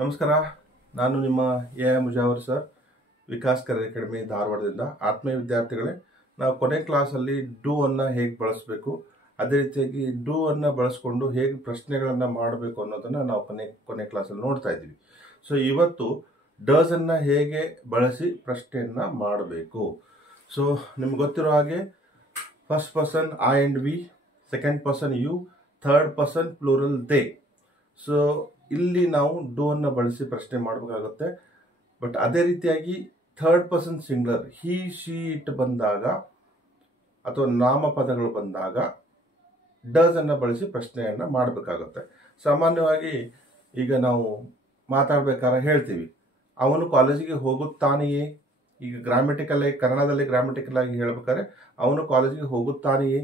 ನಮಸ್ಕಾರ. ನಾನು ನಿಮ್ಮ A Mujawar sir, Vikas career academy ಧಾರವಾಡದಿಂದ. ಆತ್ಮೀಯ ವಿದ್ಯಾರ್ಥಿಗಳೇ, ನಾವು ಕೊನೆ ಕ್ಲಾಸಲ್ಲಿ ಡೂ ಅನ್ನು ಹೇಗೆ ಬಳಸಬೇಕು, ಅದೇ ರೀತಿಯಾಗಿ ಡೂ ಅನ್ನು ಬಳಸ್ಕೊಂಡು ಹೇಗೆ ಪ್ರಶ್ನೆಗಳನ್ನು ಮಾಡಬೇಕು ಅನ್ನೋದನ್ನು ನಾವು ಕೊನೆ ಕ್ಲಾಸಲ್ಲಿ ನೋಡ್ತಾ ಇದ್ದೀವಿ. ಸೊ ಇವತ್ತು ಡಸ್ ಅನ್ನು ಹೇಗೆ ಬಳಸಿ ಪ್ರಶ್ನೆಯನ್ನು ಮಾಡಬೇಕು. ಸೊ ನಿಮ್ಗೆ ಗೊತ್ತಿರೋ ಹಾಗೆ first person I and we, second person you, third person plural they. So ಇಲ್ಲಿ ನಾವು ಡೂ ಅನ್ನು ಬಳಸಿ ಪ್ರಶ್ನೆ ಮಾಡಬೇಕಾಗುತ್ತೆ. ಬಟ್ ಅದೇ ರೀತಿಯಾಗಿ third person singular he she it ಬಂದಾಗ ಅಥವಾ ನಾಮಪದಗಳು ಬಂದಾಗ ಡಸ್ ಅನ್ನು ಬಳಸಿ ಪ್ರಶ್ನೆಯನ್ನು ಮಾಡಬೇಕಾಗುತ್ತೆ. ಸಾಮಾನ್ಯವಾಗಿ ಈಗ ನಾವು ಮಾತಾಡ್ಬೇಕಾದ್ರೆ ಹೇಳ್ತೀವಿ, ಅವನು ಕಾಲೇಜಿಗೆ ಹೋಗುತ್ತಾನೆಯೇ. ಈಗ ಗ್ರಾಮೆಟಿಕಲ್ ಆಗಿ ಕನ್ನಡದಲ್ಲಿ ಗ್ರಾಮೆಟಿಕಲ್ ಆಗಿ ಹೇಳ್ಬೇಕಾದ್ರೆ ಅವನು ಕಾಲೇಜಿಗೆ ಹೋಗುತ್ತಾನೆಯೇ.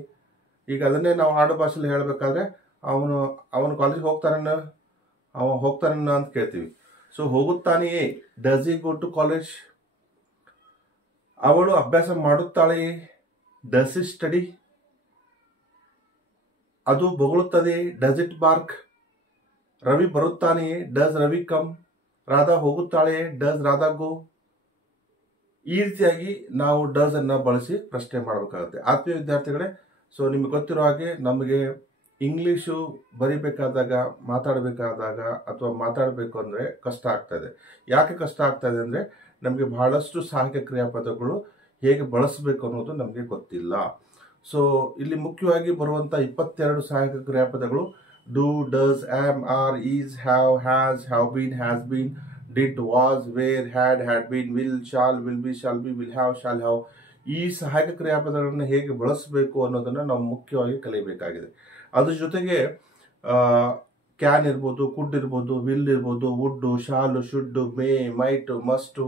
ಈಗ ಅದನ್ನೇ ನಾವು ಆಡು ಭಾಷೆಯಲ್ಲಿ ಹೇಳಬೇಕಾದ್ರೆ ಅವನು ಕಾಲೇಜಿಗೆ ಹೋಗ್ತಾನ ಅಂತ ಕೇಳ್ತೀವಿ. ಸೊ ಹೋಗುತ್ತಾನೆಯೇ, does he go to college. ಅವಳು ಅಭ್ಯಾಸ ಮಾಡುತ್ತಾಳೆಯೇ, ಡಸ್ ಇ ಸ್ಟಡಿ. ಅದು ಬೊಗಳುತ್ತದೆ, ಡಸ್ ಇಟ್ ಬಾರ್ಕ್. ರವಿ ಬರುತ್ತಾನೆಯೇ, ಡಸ್ ರವಿ ಕಮ್. ರಾಧಾ ಹೋಗುತ್ತಾಳೆಯೇ, ಡಸ್ ರಾಧಾ ಗೋ. ಈ ರೀತಿಯಾಗಿ ನಾವು ಡಸ್ ಅನ್ನ ಬಳಸಿ ಪ್ರಶ್ನೆ ಮಾಡಬೇಕಾಗುತ್ತೆ. ಆತ್ಮೀಯ ವಿದ್ಯಾರ್ಥಿಗಳೇ, ಸೊ ನಿಮ್ಗೆ ಗೊತ್ತಿರೋ ಹಾಗೆ ನಮಗೆ ಇಂಗ್ಲೀಷು ಬರಿಬೇಕಾದಾಗ, ಮಾತಾಡಬೇಕಾದಾಗ ಅಥವಾ ಮಾತಾಡಬೇಕು ಅಂದರೆ ಕಷ್ಟ ಆಗ್ತಾ ಇದೆ. ಯಾಕೆ ಕಷ್ಟ ಆಗ್ತಾ ಇದೆ ಅಂದರೆ ನಮಗೆ ಬಹಳಷ್ಟು ಸಹಾಯಕ ಕ್ರಿಯಾಪದಗಳು ಹೇಗೆ ಬಳಸಬೇಕು ಅನ್ನೋದು ನಮಗೆ ಗೊತ್ತಿಲ್ಲ. ಸೊ ಇಲ್ಲಿ ಮುಖ್ಯವಾಗಿ ಬರುವಂಥ 22 ಸಹಾಯಕ ಕ್ರಿಯಾಪದಗಳು do, does, am, are, is, have, has, have been, has been, did, was, were, had been, will, shall, will be, shall be, will have, shall have. ಈ ಸಹಾಯಕ ಕ್ರಿಯಾಪದಗಳನ್ನು ಹೇಗೆ ಬಳಸಬೇಕು ಅನ್ನೋದನ್ನು ನಾವು ಮುಖ್ಯವಾಗಿ ಕಲಿಯಬೇಕಾಗಿದೆ. ಅದ್ರ ಜೊತೆಗೆ ಕ್ಯಾನ್ ಇರ್ಬೋದು, ಕುಡ್ ಇರ್ಬೋದು, ವಿಲ್ ಇರ್ಬೋದು, would, shall, should, may, might, must,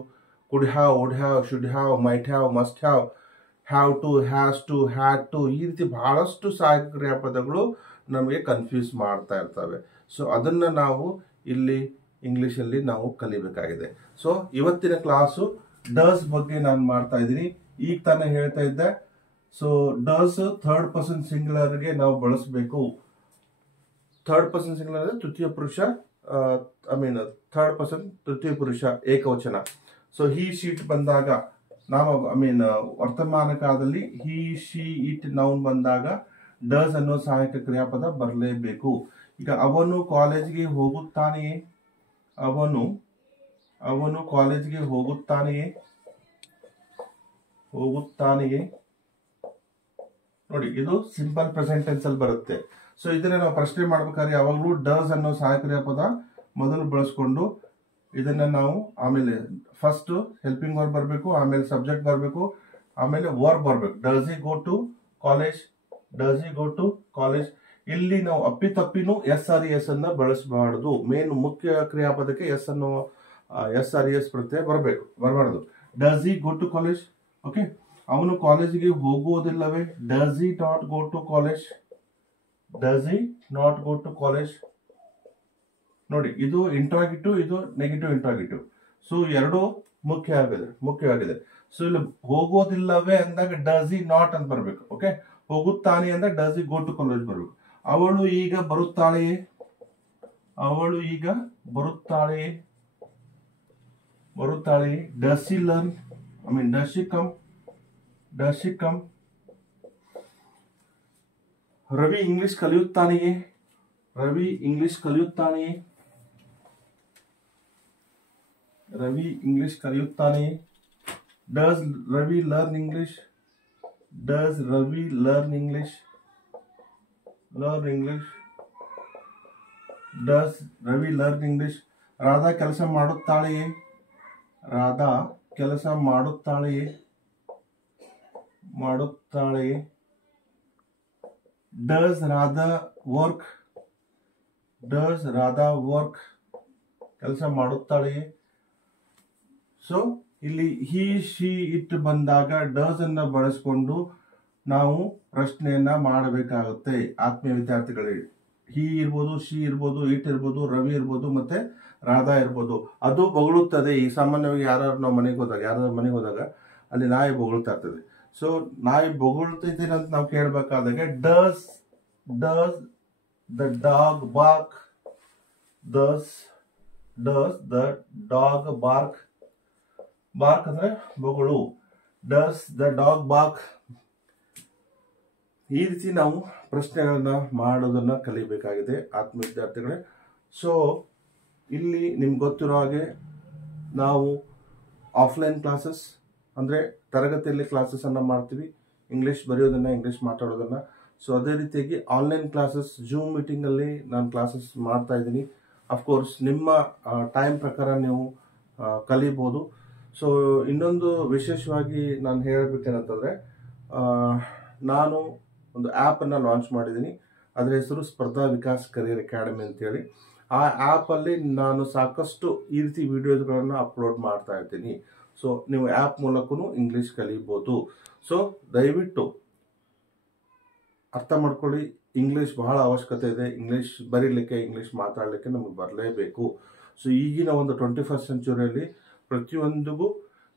could have, would have, should have, might have, must have to, has to, had to. ಈ ರೀತಿ ಬಹಳಷ್ಟು ಸಹಾಯಕ ಕ್ರಿಯಾಪದಗಳು ನಮಗೆ ಕನ್ಫ್ಯೂಸ್ ಮಾಡ್ತಾ ಇರ್ತವೆ. ಸೊ ಅದನ್ನು ನಾವು ಇಲ್ಲಿ ಇಂಗ್ಲೀಷಲ್ಲಿ ನಾವು ಕಲಿಬೇಕಾಗಿದೆ. ಸೊ ಇವತ್ತಿನ ಕ್ಲಾಸು ಡಸ್ ಬಗ್ಗೆ ನಾನು ಮಾಡ್ತಾ ಇದ್ದೀನಿ. ಈಗ ತಾನೇ ಹೇಳ್ತಾ ಇದ್ದೆ, ಸೊ ಡಸ್ ಥರ್ಡ್ ಪರ್ಸನ್ ಸಿಂಗ್ಯುಲರ್ಗೆ ನಾವು ಬಳಸಬೇಕು. ಥರ್ಡ್ ಪರ್ಸನ್ ಸಿಂಗ್ಯುಲರ್ ಅಂದರೆ ತೃತೀಯ ಪುರುಷ, ಥರ್ಡ್ ಪರ್ಸನ್ ತೃತೀಯ ಪುರುಷ ಏಕವಚನ. ಸೊ ಹಿ ಶೀಟ್ ಬಂದಾಗ ವರ್ತಮಾನ ಕಾಲದಲ್ಲಿ ಹಿ ಶಿ ಇಟ್ ನೌನ್ ಬಂದಾಗ ಡಸ್ ಅನ್ನೋ ಸಹಾಯಕ ಕ್ರಿಯಾಪದ ಬರಲೇಬೇಕು. ಈಗ ಅವನು ಕಾಲೇಜಿಗೆ ಹೋಗುತ್ತಾನೆಯೇ, ಅವನು ಕಾಲೇಜಿಗೆ ಹೋಗುತ್ತಾನೆಯೇ. ನೋಡಿ, ಇದು ಸಿಂಪಲ್ ಪ್ರೆಸೆಂಟ್ ಟೆನ್ಸ್ ಅಲ್ಲಿ ಬರುತ್ತೆ. ಸೊ ಇದನ್ನ ನಾವು ಪ್ರಶ್ನೆ ಮಾಡ್ಬೇಕಾದ್ರೆ ಯಾವಾಗಲೂ ಡಸ್ ಅನ್ನೋ ಸಹಾಯಕ ಕ್ರಿಯಾಪದ ಮೊದಲು ಬಳಸ್ಕೊಂಡು ಇದನ್ನ ನಾವು ಆಮೇಲೆ ಫಸ್ಟ್ ಹೆಲ್ಪಿಂಗ್ ವರ್ಬ್ ಬರಬೇಕು, ಆಮೇಲೆ ಸಬ್ಜೆಕ್ಟ್ ಬರಬೇಕು, ಆಮೇಲೆ ವರ್ಬ್ ಬರಬೇಕು. Does he go to college, does he go to college. ಇಲ್ಲಿ ನಾವು ಅಪ್ಪಿತಪ್ಪಿನೂ ಎಸ್ ಆರ್ ಎಸ್ ಅನ್ನ ಬಳಸಬಾರದು. ಮೇನ್ ಮುಖ್ಯ ಕ್ರಿಯಾಪದಕ್ಕೆ ಎಸ್ ಅನ್ನೋ SRES ಪ್ರತ್ಯಯ ಬರಬಾರದು. Does he go to college. Okay, ಅವನು ಕಾಲೇಜಿಗೆ ಹೋಗುವುದಿಲ್ಲವೇ, does he not go to college, does he not go to college. ನೋಡಿ, ಇದು ಇಂಟ್ರಾಗಿಟಿವ್, ಇದು ನೆಗೆಟಿವ್ ಇಂಟ್ರಾಗಿಟಿವ್. ಸೊ ಎರಡು ಮುಖ್ಯವಾಗಿದೆ. ಸೊ ಇಲ್ಲಿ ಹೋಗೋದಿಲ್ಲವೇ ಅಂದಾಗ ಡಸ್ ಇ ನಾಟ್ ಅಂತ ಬರಬೇಕು. ಓಕೆ, ಹೋಗುತ್ತಾನೆ ಅಂದ್ರೆ does he go to college ಬರಬೇಕು. ಅವಳು ಈಗ ಬರುತ್ತಾಳೆಯೇ, does he learn, does he come. Ravi English ಕಲಿಯುತ್ತಾನೆಯೇ, does Ravi learn English, does Ravi learn English. Radha ಕೆಲಸ ಮಾಡುತ್ತಾಳೆಯೇ, ಡಸ್ ರಾಧಾ ವರ್ಕ್, ಕೆಲಸ ಮಾಡುತ್ತಾಳೆಯೇ. ಸೊ ಇಲ್ಲಿ ಹಿ ಶಿ ಇಟ್ ಬಂದಾಗ ಡಸ್ ಅನ್ನ ಬಳಸ್ಕೊಂಡು ನಾವು ಪ್ರಶ್ನೆಯನ್ನ ಮಾಡಬೇಕಾಗುತ್ತೆ. ಆತ್ಮೀಯ ವಿದ್ಯಾರ್ಥಿಗಳಿಗೆ, ಹಿ ಇರ್ಬೋದು, ಶಿ ಇರ್ಬೋದು, ಇಟ್ ಇರ್ಬೋದು, ರವಿ ಇರ್ಬೋದು, ಮತ್ತೆ ರಾಧಾ ಇರ್ಬೋದು. ಅದು ಬೊಗಳುತ್ತದೆ. ಈ ಸಾಮಾನ್ಯವಾಗಿ ಯಾರು ಮನೆಗೆ ಹೋದಾಗ ಅಲ್ಲಿ ನಾಯಿ ಬೊಗಳ್ತಾ ಇರ್ತದೆ. ಸೊ ನಾಯಿ ಬೊಗಳ್ತಿದ್ದೀನಿ ಅಂತ ನಾವು ಕೇಳಬೇಕಾದಾಗ does the dog bark, Thus does the dog bark, bark ಅಂದ್ರೆ ಬೊಗಳು. Does the dog bark. ಈ ರೀತಿ ನಾವು ಪ್ರಶ್ನೆಗಳನ್ನ ಮಾಡೋದನ್ನ ಕಲಿಬೇಕಾಗಿದೆ ಆತ್ಮೀಯ ವಿದ್ಯಾರ್ಥಿಗಳೇ. ಸೊ ಇಲ್ಲಿ ನಿಮ್ಗೆ ಗೊತ್ತಿರೋ ಹಾಗೆ ನಾವು ಆಫ್ಲೈನ್ ಕ್ಲಾಸಸ್ ಅಂದರೆ ತರಗತಿಯಲ್ಲಿ ಕ್ಲಾಸಸ್ ಅನ್ನ ಮಾಡ್ತೀವಿ, ಇಂಗ್ಲಿಷ್ ಬರೆಯೋದನ್ನ, ಇಂಗ್ಲಿಷ್ ಮಾತಾಡೋದನ್ನ. ಸೊ ಅದೇ ರೀತಿಯಾಗಿ ಆನ್ಲೈನ್ ಕ್ಲಾಸಸ್, ಜೂಮ್ ಮೀಟಿಂಗ್ ಅಲ್ಲಿ ನಾನು ಕ್ಲಾಸಸ್ ಮಾಡ್ತಾ ಇದ್ದೀನಿ. ಅಫ್ಕೋರ್ಸ್ ನಿಮ್ಮ ಟೈಮ್ ಪ್ರಕಾರ ನೀವು ಕಲಿಬೋದು. ಸೊ ಇನ್ನೊಂದು ವಿಶೇಷವಾಗಿ ನಾನು ಹೇಳಬೇಕೇನಂತಂದ್ರೆ, ನಾನು ಒಂದು ಆ್ಯಪ್ ಅನ್ನ ಲಾಂಚ್ ಮಾಡಿದ್ದೀನಿ. ಅದರ ಹೆಸರು ಸ್ಪರ್ಧಾ ವಿಕಾಸ್ ಕರಿಯರ್ ಅಕಾಡೆಮಿ ಅಂತೇಳಿ. ಆ ಆ್ಯಪ್ ಅಲ್ಲಿ ನಾನು ಸಾಕಷ್ಟು ಈ ರೀತಿ ವಿಡಿಯೋಸ್ಗಳನ್ನು ಅಪ್ಲೋಡ್ ಮಾಡ್ತಾ ಇರ್ತೀನಿ. ಸೊ ನೀವು ಆ್ಯಪ್ ಮೂಲಕನೂ ಇಂಗ್ಲಿಷ್ ಕಲಿಬೋದು. ಸೊ ದಯವಿಟ್ಟು ಅರ್ಥ ಮಾಡ್ಕೊಳ್ಳಿ, ಇಂಗ್ಲಿಷ್ ಬಹಳ ಅವಶ್ಯಕತೆ ಇದೆ. ಇಂಗ್ಲಿಷ್ ಬರೀಲಿಕ್ಕೆ, ಇಂಗ್ಲಿಷ್ ಮಾತಾಡಲಿಕ್ಕೆ ನಮಗೆ ಬರಲೇಬೇಕು. ಸೊ ಈಗಿನ ಒಂದು 21st ಸೆಂಚುರಿಯಲ್ಲಿ ಪ್ರತಿಯೊಂದಿಗೂ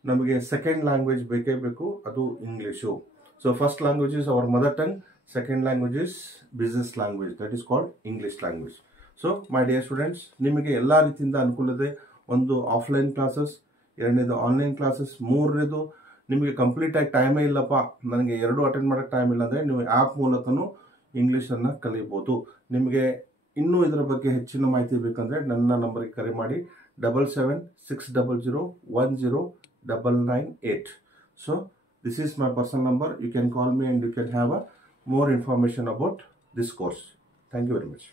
ನಮಗೆ ಸೆಕೆಂಡ್ ಲ್ಯಾಂಗ್ವೇಜ್ ಬೇಕೇ ಬೇಕು, ಅದು English. So first language is our mother tongue, second language is business language, that is called English language. So my dear students, ನಿಮಗೆ ಎಲ್ಲ ರೀತಿಯಿಂದ ಅನುಕೂಲ ಇದೆ. ಒಂದು ಆಫ್ಲೈನ್ ಕ್ಲಾಸಸ್, ಎರಡನೇದು ಆನ್ಲೈನ್ ಕ್ಲಾಸಸ್, ಮೂರನೇದು ನಿಮಗೆ ಕಂಪ್ಲೀಟ್ ಆಗಿ ಟೈಮೇ ಇಲ್ಲಪ್ಪ, ನನಗೆ 2 ಅಟೆಂಡ್ ಮಾಡೋಕ್ಕೆ ಟೈಮ್ ಇಲ್ಲ ಅಂದರೆ ನೀವು ಆ್ಯಪ್ ಮೂಲಕನೂ ಇಂಗ್ಲೀಷನ್ನು ಕಲಿಬೋದು. ನಿಮಗೆ ಇನ್ನೂ ಇದರ ಬಗ್ಗೆ ಹೆಚ್ಚಿನ ಮಾಹಿತಿ ಬೇಕಂದರೆ ನನ್ನ ನಂಬರ್ಗೆ ಕರೆ ಮಾಡಿ 7760010998. So this is my personal number. You can call me and you can have a more information about this course. Thank you very much.